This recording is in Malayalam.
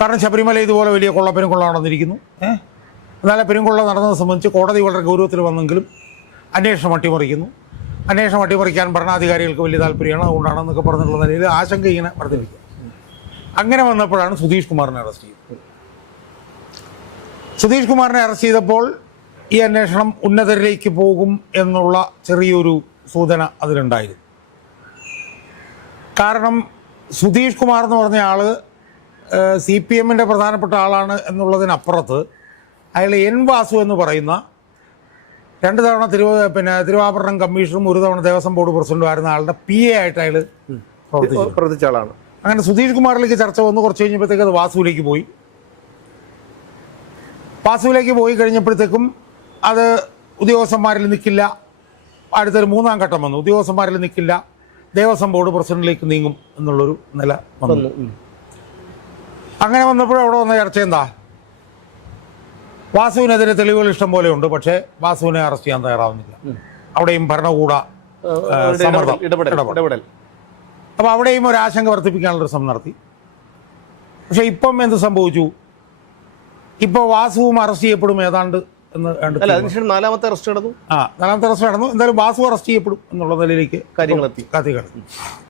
കാരണം ശബരിമല ഇതുപോലെ വലിയ കൊള്ള പെരുങ്കൊള്ള നടന്നിരിക്കുന്നു. ഏഹ് എന്നാൽ പെരുങ്കൊള്ള നടന്നത് സംബന്ധിച്ച് കോടതി വളരെ ഗൗരവത്തിൽ വന്നെങ്കിലും അന്വേഷണം അട്ടിമറിക്കുന്നു. അന്വേഷണം അട്ടിമറിക്കാൻ ഭരണാധികാരികൾക്ക് വലിയ താല്പര്യമാണ്. അതുകൊണ്ടാണ് എന്നൊക്കെ പറഞ്ഞിട്ടുള്ള നിലയിൽ ആശങ്ക ഇങ്ങനെ വർദ്ധിപ്പിക്കുക അങ്ങനെ വന്നപ്പോഴാണ് സുധീഷ് കുമാറിനെ അറസ്റ്റ് ചെയ്തത്. സുധീഷ് കുമാറിനെ അറസ്റ്റ് ചെയ്തപ്പോൾ ഈ അന്വേഷണം ഉന്നതരിലേക്ക് പോകും എന്നുള്ള ചെറിയൊരു സൂചന അതിലുണ്ടായിരുന്നു. കാരണം സുധീഷ് കുമാർ എന്ന് പറഞ്ഞ ആൾ സി പി എമ്മിന്റെ പ്രധാനപ്പെട്ട ആളാണ് എന്നുള്ളതിനപ്പുറത്ത് അയാൾ എൻ വാസു എന്ന് പറയുന്ന രണ്ട് തവണ തിരുവ പിന്നെ തിരുവാഭരണം കമ്മീഷണറും ഒരു തവണ ദേവസ്വം ബോർഡ് പ്രസിഡന്റും ആയിരുന്ന ആളുടെ പി എ ആയിട്ട് അയാൾ പ്രവർത്തിച്ച. ആളാണ്. അങ്ങനെ സുധീഷ് കുമാറിലേക്ക് ചർച്ച വന്നു. കുറച്ച് കഴിഞ്ഞപ്പോഴത്തേക്ക് അത് വാസുവിലേക്ക് പോയി. വാസുവിലേക്ക് പോയി കഴിഞ്ഞപ്പോഴത്തേക്കും അത് ഉദ്യോഗസ്ഥന്മാരിൽ നിൽക്കില്ല. അടുത്തൊരു മൂന്നാം ഘട്ടം വന്നു. ഉദ്യോഗസ്ഥന്മാരിൽ നിൽക്കില്ല. ദേവസ്വം ബോർഡ് പ്രസിഡന്റിലേക്ക് നീങ്ങും എന്നുള്ളൊരു നില വന്നു. അങ്ങനെ വന്നപ്പോഴും അവിടെ വന്ന ചർച്ച എന്താ? വാസുവിനെതിരെ തെളിവുകൾ ഇഷ്ടം പോലെ ഉണ്ട് പക്ഷേ വാസുവിനെ അറസ്റ്റ് ചെയ്യാൻ തയ്യാറാവുന്നില്ല. അവിടെയും ഭരണകൂട അപ്പൊ സമ്മർദ്ദം, ഇടപെടൽ അപ്പോൾ അവിടെയും ഒരു ആശങ്ക വർദ്ധിപ്പിക്കാനുള്ളൊരു ശ്രമം നടത്തി. പക്ഷെ ഇപ്പം എന്ത് സംഭവിച്ചു? ഇപ്പോൾ വാസുവും അറസ്റ്റ് ചെയ്യപ്പെടും ഏതാണ്ട് എന്ന് അതിനുശേഷം നാലാമത്തെ അറസ്റ്റ് നടന്നു? ആ നാലാമത്തെ അറസ്റ്റ് നടന്നു. എന്തായാലും വാസു അറസ്റ്റ് ചെയ്യപ്പെടും എന്നുള്ള നിലയിലേക്ക് കാര്യങ്ങളെത്തി. കാത്തി കിടന്നു